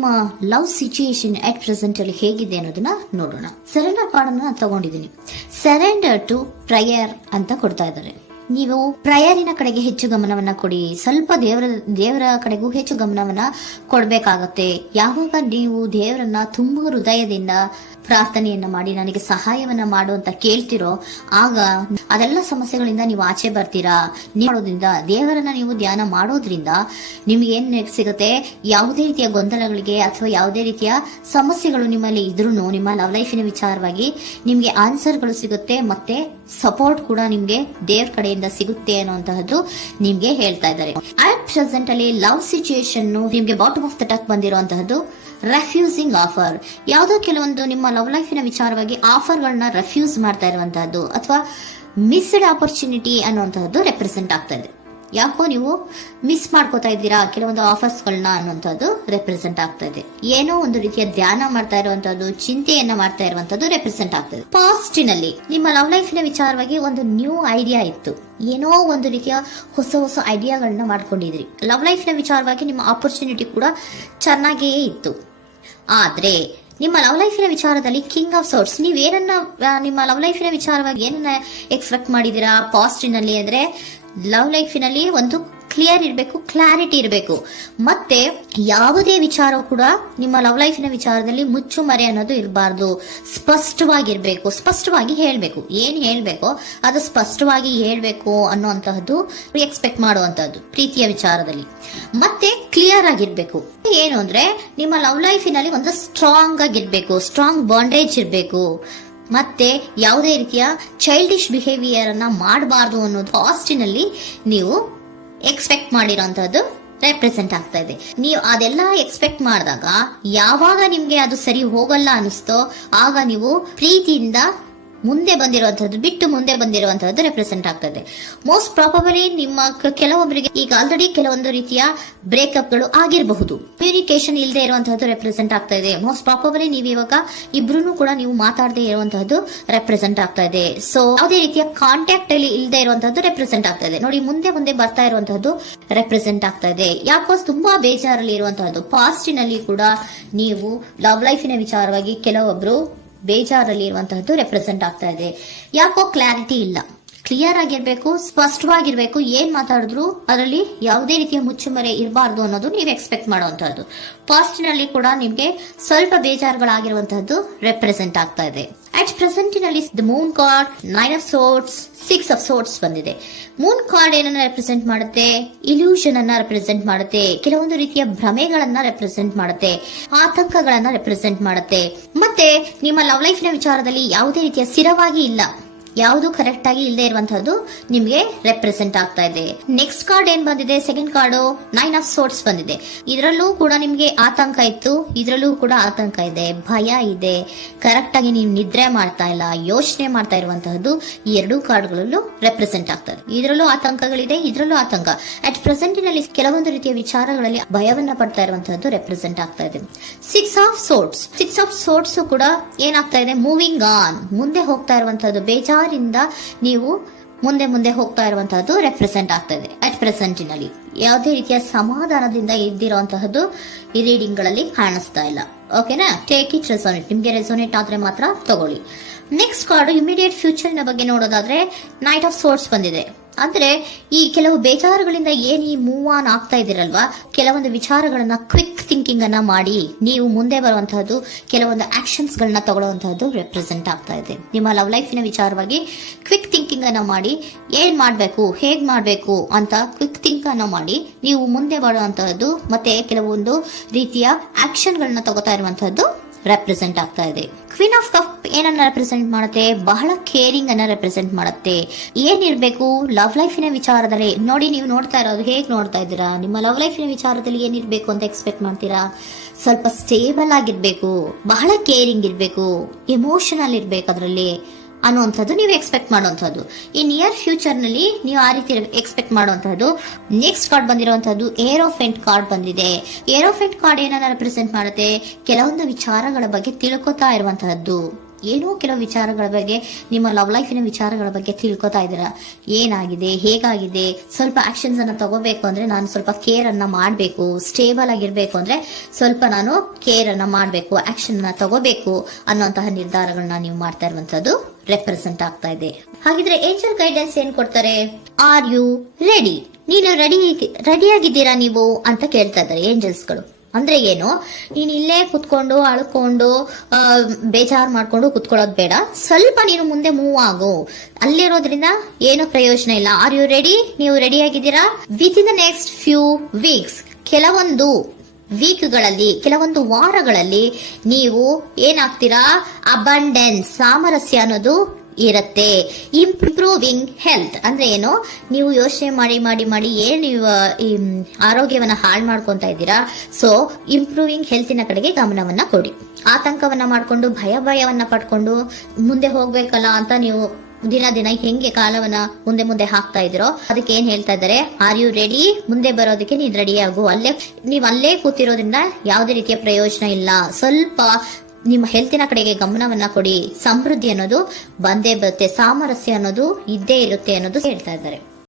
ನಿಮ್ಮ love situation at present ಅಲ್ಲಿ ಹೇಗಿದೆ ಅನ್ನೋದನ್ನ ನೋಡೋಣ. ಸರೆಂಡರ್ ಕಾರ್ಡ್ ಅನ್ನ ತಗೊಂಡಿದ್ದೀನಿ. ಸರೆಂಡರ್ ಟು ಪ್ರಯರ್ ಅಂತ ಕೊಡ್ತಾ ಇದ್ದಾರೆ. ನೀವು ಪ್ರಯರಿನ ಕಡೆಗೆ ಹೆಚ್ಚು ಗಮನವನ್ನ ಕೊಡಿ. ಸ್ವಲ್ಪ ದೇವರ ಕಡೆಗೂ ಹೆಚ್ಚು ಗಮನವನ್ನ ಕೊಡ್ಬೇಕಾಗತ್ತೆ. ಯಾವಾಗ ನೀವು ದೇವರನ್ನ ತುಂಬಾ ಹೃದಯದಿಂದ ಪ್ರಾರ್ಥನೆಯನ್ನ ಮಾಡಿ ನನಗೆ ಸಹಾಯವನ್ನ ಮಾಡು ಅಂತ ಕೇಳ್ತಿರೋ, ಆಗ ಅದೆಲ್ಲ ಸಮಸ್ಯೆಗಳಿಂದ ನೀವು ಆಚೆ ಬರ್ತೀರಾ. ಮಾಡೋದ್ರಿಂದ, ದೇವರನ್ನ ನೀವು ಧ್ಯಾನ ಮಾಡೋದ್ರಿಂದ ನಿಮ್ಗೆ ಏನ್ ಸಿಗುತ್ತೆ, ಯಾವುದೇ ರೀತಿಯ ಗೊಂದಲಗಳಿಗೆ ಅಥವಾ ಯಾವುದೇ ರೀತಿಯ ಸಮಸ್ಯೆಗಳು ನಿಮ್ಮಲ್ಲಿ ಇದ್ರೂ ನಿಮ್ಮ ಲವ್ ಲೈಫಿನ ವಿಚಾರವಾಗಿ ನಿಮ್ಗೆ ಆನ್ಸರ್ಗಳು ಸಿಗುತ್ತೆ, ಮತ್ತೆ ಸಪೋರ್ಟ್ ಕೂಡ ನಿಮ್ಗೆ ದೇವ್ರ ಕಡೆಯಿಂದ ಸಿಗುತ್ತೆ ಅನ್ನುವಂತಹದ್ದು ನಿಮ್ಗೆ ಹೇಳ್ತಾ ಇದ್ದಾರೆ. ಅಟ್ ಪ್ರೆಸೆಂಟ್ ಅಲ್ಲಿ ಲವ್ ಸಿಚುಯೇಷನ್ ನಿಮ್ಗೆ ಬಾಟಮ್ ಆಫ್ ದ ಟಕ್ ಬಂದಿರುವಂತಹದ್ದು ರೆಫ್ಯೂಸಿಂಗ್ ಆಫರ್. ಯಾವುದೋ ಕೆಲವೊಂದು ನಿಮ್ಮ ಲವ್ ಲೈಫಿನ ವಿಚಾರವಾಗಿ ಆಫರ್ಗಳನ್ನ ರೆಫ್ಯೂಸ್ ಮಾಡ್ತಾ ಇರುವಂತಹದ್ದು ಅಥವಾ ಮಿಸ್ಡ್ ಆಪರ್ಚುನಿಟಿ ಅನ್ನುವಂತಹದ್ದು ರೆಪ್ರೆಸೆಂಟ್ ಆಗ್ತಾ ಇದೆ. ಯಾಕೋ ನೀವು ಮಿಸ್ ಮಾಡ್ಕೋತಾ ಇದ್ದೀರಾ ಕೆಲವೊಂದು ಆಫರ್ಸ್ಗಳನ್ನ ಅನ್ನುವಂಥದ್ದು ರೆಪ್ರೆಸೆಂಟ್ ಆಗ್ತಾ ಇದೆ. ಏನೋ ಒಂದು ರೀತಿಯ ಧ್ಯಾನ ಮಾಡ್ತಾ ಇರುವಂತದ್ದು, ಚಿಂತೆಯನ್ನ ಮಾಡ್ತಾ ಇರುವಂತದ್ದು ರೆಪ್ರೆಸೆಂಟ್ ಆಗ್ತದೆ. ಪಾಸ್ಟಿನಲ್ಲಿ ನಿಮ್ಮ ಲವ್ ಲೈಫಿನ ವಿಚಾರವಾಗಿ ಒಂದು ನ್ಯೂ ಐಡಿಯಾ ಇತ್ತು, ಏನೋ ಒಂದು ರೀತಿಯ ಹೊಸ ಐಡಿಯಾಗಳನ್ನ ಮಾಡ್ಕೊಂಡಿದ್ರಿ. ಲವ್ ಲೈಫಿನ ವಿಚಾರವಾಗಿ ನಿಮ್ಮ ಆಪರ್ಚುನಿಟಿ ಕೂಡ ಚೆನ್ನಾಗಿಯೇ ಇತ್ತು. ಆದ್ರೆ ನಿಮ್ಮ ಲವ್ ಲೈಫಿನ ವಿಚಾರದಲ್ಲಿ ಕಿಂಗ್ ಆಫ್ ಸೋರ್ಟ್ಸ್, ನೀವೇನನ್ನ ನಿಮ್ಮ ಲವ್ ಲೈಫಿನ ವಿಚಾರವಾಗಿ ಏನನ್ನ ಎಕ್ಸ್ಪೆಕ್ಟ್ ಮಾಡಿದೀರಾ ಪಾಸ್ಟಿನಲ್ಲಿ ಅಂದ್ರೆ, ಲವ್ ಲೈಫಿನಲ್ಲಿ ಒಂದು ಕ್ಲಿಯರ್ ಇರಬೇಕು, ಕ್ಲಾರಿಟಿ ಇರಬೇಕು, ಮತ್ತೆ ಯಾವುದೇ ವಿಚಾರ ಕೂಡ ನಿಮ್ಮ ಲವ್ ಲೈಫಿನ ವಿಚಾರದಲ್ಲಿ ಮುಚ್ಚು ಮರೆ ಅನ್ನೋದು ಇರಬಾರ್ದು. ಸ್ಪಷ್ಟವಾಗಿರ್ಬೇಕು, ಸ್ಪಷ್ಟವಾಗಿ ಹೇಳ್ಬೇಕು, ಏನ್ ಹೇಳ್ಬೇಕೋ ಅದು ಸ್ಪಷ್ಟವಾಗಿ ಹೇಳ್ಬೇಕು ಅನ್ನುವಂತಹದ್ದು ಎಕ್ಸ್ಪೆಕ್ಟ್ ಮಾಡುವಂತಹದ್ದು ಪ್ರೀತಿಯ ವಿಚಾರದಲ್ಲಿ. ಮತ್ತೆ ಕ್ಲಿಯರ್ ಆಗಿರ್ಬೇಕು. ಏನು ಅಂದ್ರೆ ನಿಮ್ಮ ಲವ್ ಲೈಫಿನಲ್ಲಿ ಒಂದು ಸ್ಟ್ರಾಂಗ್ ಆಗಿರ್ಬೇಕು, ಸ್ಟ್ರಾಂಗ್ ಬಾಂಡೇಜ್ ಇರಬೇಕು, ಮತ್ತೆ ಯಾವುದೇ ರೀತಿಯ ಚೈಲ್ಡಿಶ್ ಬಿಹೇವಿಯರ್ ಅನ್ನ ಮಾಡಬಾರ್ದು ಅನ್ನೋದು ಪಾಸ್ಟಿನಲ್ಲಿ ನೀವು ಎಕ್ಸ್ಪೆಕ್ಟ್ ಮಾಡಿರೋಂಥದ್ದು ರೆಪ್ರೆಸೆಂಟ್ ಆಗ್ತಾ ಇದೆ. ನೀವು ಅದೆಲ್ಲ ಎಕ್ಸ್ಪೆಕ್ಟ್ ಮಾಡಿದಾಗ ಯಾವಾಗ ನಿಮ್ಗೆ ಅದು ಸರಿ ಹೋಗಲ್ಲ ಅನಿಸ್ತೋ ಆಗ ನೀವು ಪ್ರೀತಿಯಿಂದ ಮುಂದೆ ಬಂದಿರುವಂತಹದ್ದು ಬಿಟ್ಟು ಮುಂದೆ ಬಂದಿರುವಂತಹದ್ದು ರೆಪ್ರೆಸೆಂಟ್ ಆಗ್ತದೆ. ಮೋಸ್ಟ್ ಪ್ರಾಬಬಲಿ ನಿಮ್ಮ ಕೆಲವೊಬ್ಬರಿಗೆ ಈಗ ಆಲ್ರೆಡಿ ಕೆಲವೊಂದು ರೀತಿಯ ಬ್ರೇಕಪ್ ಗಳು ಆಗಿರಬಹುದು, ಕಮ್ಯುನಿಕೇಶನ್ ಇಲ್ಲದೆ ಇರುವಂತಹದ್ದು ರೆಪ್ರೆಸೆಂಟ್ ಆಗ್ತಾ ಇದೆ. ಮೋಸ್ಟ್ ಪ್ರಾಬಬಲಿ ನೀವು ಇವಾಗ ಇಬ್ರು ಕೂಡ ನೀವು ಮಾತಾಡದೆ ಇರುವಂತಹದ್ದು ರೆಪ್ರೆಸೆಂಟ್ ಆಗ್ತಾ ಇದೆ. ಸೊ ಯಾವುದೇ ರೀತಿಯ ಕಾಂಟ್ಯಾಕ್ಟ್ ಅಲ್ಲಿ ಇಲ್ಲದೆ ಇರುವಂತಹದ್ದು ರೆಪ್ರೆಸೆಂಟ್ ಆಗ್ತಾ ಇದೆ. ನೋಡಿ, ಮುಂದೆ ಬರ್ತಾ ಇರುವಂತಹದ್ದು ರೆಪ್ರೆಸೆಂಟ್ ಆಗ್ತಾ ಇದೆ. ಯಾಕೋ ತುಂಬಾ ಬೇಜಾರಲ್ಲಿ ಇರುವಂತಹದ್ದು. ಪಾಸ್ಟಿನಲ್ಲಿ ಕೂಡ ನೀವು ಲವ್ ಲೈಫಿನ ವಿಚಾರವಾಗಿ ಕೆಲವೊಬ್ರು ಬೇಜಾರಲ್ಲಿ ಇರುವಂತಹದ್ದು ರೆಪ್ರೆಸೆಂಟ್ ಆಗ್ತಾ ಇದೆ. ಯಾಕೋ ಕ್ಲಾರಿಟಿ ಇಲ್ಲ, ಕ್ಲಿಯರ್ ಆಗಿರ್ಬೇಕು, ಸ್ಪಷ್ಟವಾಗಿರ್ಬೇಕು. ಏನ್ ಮಾತಾಡಿದ್ರು ಅದರಲ್ಲಿ ಯಾವುದೇ ರೀತಿಯ ಮುಚ್ಚುಮರೆ ಇರಬಾರ್ದು ಅನ್ನೋದು ನೀವು ಎಕ್ಸ್ಪೆಕ್ಟ್ ಮಾಡುವಂತಹದ್ದು. ಪಾಸ್ಟಿನಲ್ಲಿ ಕೂಡ ನಿಮ್ಗೆ ಸ್ವಲ್ಪ ಬೇಜಾರುಗಳಾಗಿರುವಂತಹದ್ದು ರೆಪ್ರೆಸೆಂಟ್ ಆಗ್ತಾ ಇದೆ. ಅಟ್ ಪ್ರೆಸೆಂಟಿನಲ್ಲಿ the moon card, 9 of swords, 6 of swords ಬಂದಿದೆ. ಮೂನ್ ಕಾರ್ಡ್ ಏನನ್ನ ರೆಪ್ರೆಸೆಂಟ್ ಮಾಡುತ್ತೆ? ಇಲ್ಯೂಷನ್ ಅನ್ನ ರೆಪ್ರೆಸೆಂಟ್ ಮಾಡುತ್ತೆ, ಕೆಲವೊಂದು ರೀತಿಯ ಭ್ರಮೆಗಳನ್ನ ರೆಪ್ರೆಸೆಂಟ್ ಮಾಡುತ್ತೆ, ಆತಂಕಗಳನ್ನ ರೆಪ್ರೆಸೆಂಟ್ ಮಾಡುತ್ತೆ. ಮತ್ತೆ ನಿಮ್ಮ ಲವ್ ಲೈಫಿನ ವಿಚಾರದಲ್ಲಿ ಯಾವುದೇ ರೀತಿಯ ಸ್ಥಿರವಾಗಿ ಇಲ್ಲ, ಯಾವುದು ಕರೆಕ್ಟ್ ಆಗಿ ಇಲ್ಲದೆ ಇರುವಂತಹದ್ದು ನಿಮ್ಗೆ ರೆಪ್ರೆಸೆಂಟ್ ಆಗ್ತಾ ಇದೆ. ನೆಕ್ಸ್ಟ್ ಕಾರ್ಡ್ ಏನ್ ಬಂದಿದೆ? ಸೆಕೆಂಡ್ ಕಾರ್ಡ್ 9 of swords ಬಂದಿದೆ. ಇದರಲ್ಲೂ ಕೂಡ ನಿಮ್ಗೆ ಆತಂಕ ಇತ್ತು, ಇದರಲ್ಲೂ ಕೂಡ ಆತಂಕ ಇದೆ, ಭಯ ಇದೆ, ಕರೆಕ್ಟ್ ಆಗಿ ನೀವು ನಿದ್ರೆ ಮಾಡ್ತಾ ಇಲ್ಲ, ಯೋಚನೆ ಮಾಡ್ತಾ ಇರುವಂತಹದ್ದು ಈ ಎರಡೂ ಕಾರ್ಡ್ಗಳಲ್ಲೂ ರೆಪ್ರೆಸೆಂಟ್ ಆಗ್ತದೆ. ಇದರಲ್ಲೂ ಆತಂಕಗಳಿದೆ, ಇದರಲ್ಲೂ ಆತಂಕ. ಅಟ್ ಪ್ರೆಸೆಂಟಿನಲ್ಲಿ ಕೆಲವೊಂದು ರೀತಿಯ ವಿಚಾರಗಳಲ್ಲಿ ಭಯವನ್ನ ಪಡ್ತಾ ಇರುವಂತಹದ್ದು ರೆಪ್ರೆಸೆಂಟ್ ಆಗ್ತಾ ಇದೆ. 6 of swords ಕೂಡ ಏನಾಗ್ತಾ ಇದೆ? ಮೂವಿಂಗ್ ಆನ್, ಮುಂದೆ ಹೋಗ್ತಾ ಇರುವಂತಹದ್ದು, ಬೇಜಾರಿಂದ ನೀವು ಮುಂದೆ ಹೋಗ್ತಾ ಇರುವಂತಹದ್ದು ರೆಪ್ರೆಸೆಂಟ್ ಆಗ್ತದೆ. ಅಟ್ ಪ್ರೆಸೆಂಟಿನಲ್ಲಿ ಯಾವುದೇ ರೀತಿಯ ಸಮಾಧಾನದಿಂದ ಇದ್ದಿರುವಂತಹದ್ದು ಈ ರೀಡಿಂಗ್ ಗಳಲ್ಲಿ ಕಾಣಿಸ್ತಾ ಇಲ್ಲ. ಓಕೆನಾ? ಟೇಕ್ ಇಟ್ ರೆಸೋನೇಟ್, ನಿಮ್ಗೆ ರೆಸೋನೇಟ್ ಆದ್ರೆ ಮಾತ್ರ ತಗೊಳ್ಳಿ. ನೆಕ್ಸ್ಟ್ ಕಾರ್ಡ್ ಇಮಿಡಿಯೇಟ್ ಫ್ಯೂಚರ್ ನ ಬಗ್ಗೆ ನೋಡೋದಾದ್ರೆ ನೈಟ್ ಆಫ್ ಸೋರ್ಟ್ಸ್ ಬಂದಿದೆ. ಅಂದ್ರೆ ಈ ಕೆಲವು ಬೇಜಾರುಗಳಿಂದ ಏನ್ ಈ ಮೂವ್ ಆನ್ ಆಗ್ತಾ ಇದ್ದೀರಲ್ವಾ, ಕೆಲವೊಂದು ವಿಚಾರಗಳನ್ನ ಕ್ವಿಕ್ ಥಿಂಕಿಂಗ್ ಅನ್ನ ಮಾಡಿ ನೀವು ಮುಂದೆ ಬರುವಂತಹದ್ದು, ಕೆಲವೊಂದು ಆಕ್ಷನ್ಸ್ ಗಳನ್ನ ತಗೊಳ್ಳುವಂತಹದ್ದು ರೆಪ್ರೆಸೆಂಟ್ ಆಗ್ತಾ ಇದೆ. ನಿಮ್ಮ ಲವ್ ಲೈಫಿನ ವಿಚಾರವಾಗಿ ಕ್ವಿಕ್ ಥಿಂಕಿಂಗ್ ಅನ್ನ ಮಾಡಿ, ಏನ್ ಮಾಡ್ಬೇಕು, ಹೇಗ್ ಮಾಡ್ಬೇಕು ಅಂತ ಕ್ವಿಕ್ ಥಿಂಕ್ ಅನ್ನ ಮಾಡಿ ನೀವು ಮುಂದೆ ಬರುವಂತಹದ್ದು, ಮತ್ತೆ ಕೆಲವೊಂದು ರೀತಿಯ ಆಕ್ಷನ್ ಗಳನ್ನ ತಗೋತಾ ಇರುವಂತಹದ್ದು ರೆಪ್ರೆಸೆಂಟ್ ಆಗ್ತಾ ಇದೆ. ಕ್ವೀನ್ ಆಫ್ ಕಪ್ ಏನನ್ನ ರೆಪ್ರೆಸೆಂಟ್ ಮಾಡುತ್ತೆ? ಬಹಳ ಕೇರಿಂಗ್ ಅನ್ನ ರೆಪ್ರೆಸೆಂಟ್ ಮಾಡುತ್ತೆ. ಏನಿರ್ಬೇಕು ಲವ್ ಲೈಫಿನ ವಿಚಾರದಲ್ಲಿ? ನೋಡಿ, ನೀವು ನೋಡ್ತಾ ಇರೋದು ಹೇಗ್ ನೋಡ್ತಾ ಇದ್ದೀರಾ? ನಿಮ್ಮ ಲವ್ ಲೈಫಿನ ವಿಚಾರದಲ್ಲಿ ಏನಿರ್ಬೇಕು ಅಂತ ಎಕ್ಸ್ಪೆಕ್ಟ್ ಮಾಡ್ತೀರಾ? ಸ್ವಲ್ಪ ಸ್ಟೇಬಲ್ ಆಗಿರ್ಬೇಕು, ಬಹಳ ಕೇರಿಂಗ್ ಇರ್ಬೇಕು, ಎಮೋಷನಲ್ ಇರ್ಬೇಕು ಅದರಲ್ಲಿ ಅನ್ನುವಂಥದ್ದು ನೀವು ಎಕ್ಸ್ಪೆಕ್ಟ್ ಮಾಡುವಂಥದ್ದು. ಈ ನಿಯರ್ ಫ್ಯೂಚರ್ ನಲ್ಲಿ ನೀವು ಆ ರೀತಿ ಎಕ್ಸ್ಪೆಕ್ಟ್ ಮಾಡುವಂತಹದ್ದು. ನೆಕ್ಸ್ಟ್ ಕಾರ್ಡ್ ಬಂದಿರುವಂತಹದ್ದು ಏರೋಫೆಂಟ್ ಕಾರ್ಡ್ ಬಂದಿದೆ. ಏರೋಫೆಂಟ್ ಕಾರ್ಡ್ ಏನನ್ನ ರೆಪ್ರೆಸೆಂಟ್ ಮಾಡುತ್ತೆ? ಕೆಲವೊಂದು ವಿಚಾರಗಳ ಬಗ್ಗೆ ತಿಳ್ಕೊತಾ ಇರುವಂತಹದ್ದು, ಏನೋ ಕೆಲವು ವಿಚಾರಗಳ ಬಗ್ಗೆ, ನಿಮ್ಮ ಲವ್ ಲೈಫಿನ ವಿಚಾರಗಳ ಬಗ್ಗೆ ತಿಳ್ಕೊತಾ ಇದ್ದೀರಾ. ಏನಾಗಿದೆ, ಹೇಗಾಗಿದೆ, ಸ್ವಲ್ಪ ಆಕ್ಷನ್ಸ್ ಅನ್ನ ತಗೋಬೇಕು ಅಂದ್ರೆ ನಾನು ಸ್ವಲ್ಪ ಕೇರ್ ಅನ್ನ ಮಾಡಬೇಕು, ಸ್ಟೇಬಲ್ ಆಗಿರ್ಬೇಕು ಅಂದ್ರೆ ಸ್ವಲ್ಪ ನಾನು ಕೇರ್ ಅನ್ನ ಮಾಡಬೇಕು, ಆಕ್ಷನ್ ಅನ್ನ ತಗೋಬೇಕು ಅನ್ನುವಂತಹ ನಿರ್ಧಾರಗಳನ್ನ ನೀವು ಮಾಡ್ತಾ ಇರುವಂತದ್ದು ರೆಪ್ರೆಸೆಂಟ್ ಆಗ್ತಾ ಇದೆ. ಹಾಗಿದ್ರೆ ಏಂಜಲ್ ಗೈಡೆನ್ಸ್ ಏನ್ ಕೊಡ್ತಾರೆ? Are you ready? ನೀನು ರೆಡಿಯಾಗಿದ್ದೀರಾ ನೀವು ಅಂತ ಕೇಳ್ತಾ ಇದ್ದಾರೆ ಏಂಜಲ್ಸ್ ಗಳು. ಅಂದ್ರೆ ಏನು, ನೀನ್ ಇಲ್ಲೇ ಕುತ್ಕೊಂಡು ಅಳ್ಕೊಂಡು ಬೇಜಾರ್ ಮಾಡ್ಕೊಂಡು ಕುತ್ಕೊಳ್ಳೋದು ಬೇಡ, ಸ್ವಲ್ಪ ನೀನು ಮುಂದೆ ಮೂವ್ ಆಗು. ಅಲ್ಲಿರೋದ್ರಿಂದ ಏನು ಪ್ರಯೋಜನ ಇಲ್ಲ. Are you ready? ನೀವು ರೆಡಿ ಆಗಿದ್ದೀರಾ? With in the next few weeks, ಕೆಲವೊಂದು ವೀಕ್ಗಳಲ್ಲಿ, ಕೆಲವೊಂದು ವಾರಗಳಲ್ಲಿ ನೀವು ಏನಾಗ್ತೀರಾ? ಅಬಂಡೆನ್ಸ್, ಸಾಮರಸ್ಯ ಅನ್ನೋದು ಇರುತ್ತೆ. ಇಂಪ್ರೂವಿಂಗ್ ಹೆಲ್ತ್ ಅಂದ್ರೆ ಏನು, ನೀವು ಯೋಚನೆ ಮಾಡಿ ಮಾಡಿ ಮಾಡಿ ಏನ್ ನೀವು ಆರೋಗ್ಯವನ್ನ ಹಾಳು ಮಾಡ್ಕೊಂತ ಇದ್ದೀರಾ. ಸೊ ಇಂಪ್ರೂವಿಂಗ್ ಹೆಲ್ತಿನ ಕಡೆಗೆ ಗಮನವನ್ನ ಕೊಡಿ. ಆತಂಕವನ್ನ ಮಾಡ್ಕೊಂಡು ಭಯವನ್ನ ಪಡ್ಕೊಂಡು ಮುಂದೆ ಹೋಗ್ಬೇಕಲ್ಲ ಅಂತ ನೀವು ದಿನ ದಿನ ಹೆಂಗೆ ಕಾಲವನ್ನ ಮುಂದೆ ಹಾಕ್ತಾ ಇದ್ರೋ ಅದಕ್ಕೆ ಏನ್ ಹೇಳ್ತಾ ಇದ್ದಾರೆ? Are you ready? ಮುಂದೆ ಬರೋದಕ್ಕೆ ನೀನ್ ರೆಡಿ ಆಗು. ನೀವ್ ಅಲ್ಲೇ ಕೂತಿರೋದ್ರಿಂದ ಯಾವುದೇ ರೀತಿಯ ಪ್ರಯೋಜನ ಇಲ್ಲ. ಸ್ವಲ್ಪ ನಿಮ್ಮ ಹೆಲ್ತಿನ ಕಡೆಗೆ ಗಮನವನ್ನ ಕೊಡಿ. ಸಮೃದ್ಧಿ ಅನ್ನೋದು ಬಂದೇ ಬರುತ್ತೆ, ಸಾಮರಸ್ಯ ಅನ್ನೋದು ಇದ್ದೇ ಇರುತ್ತೆ ಅನ್ನೋದು ಹೇಳ್ತಾ ಇದ್ದಾರೆ.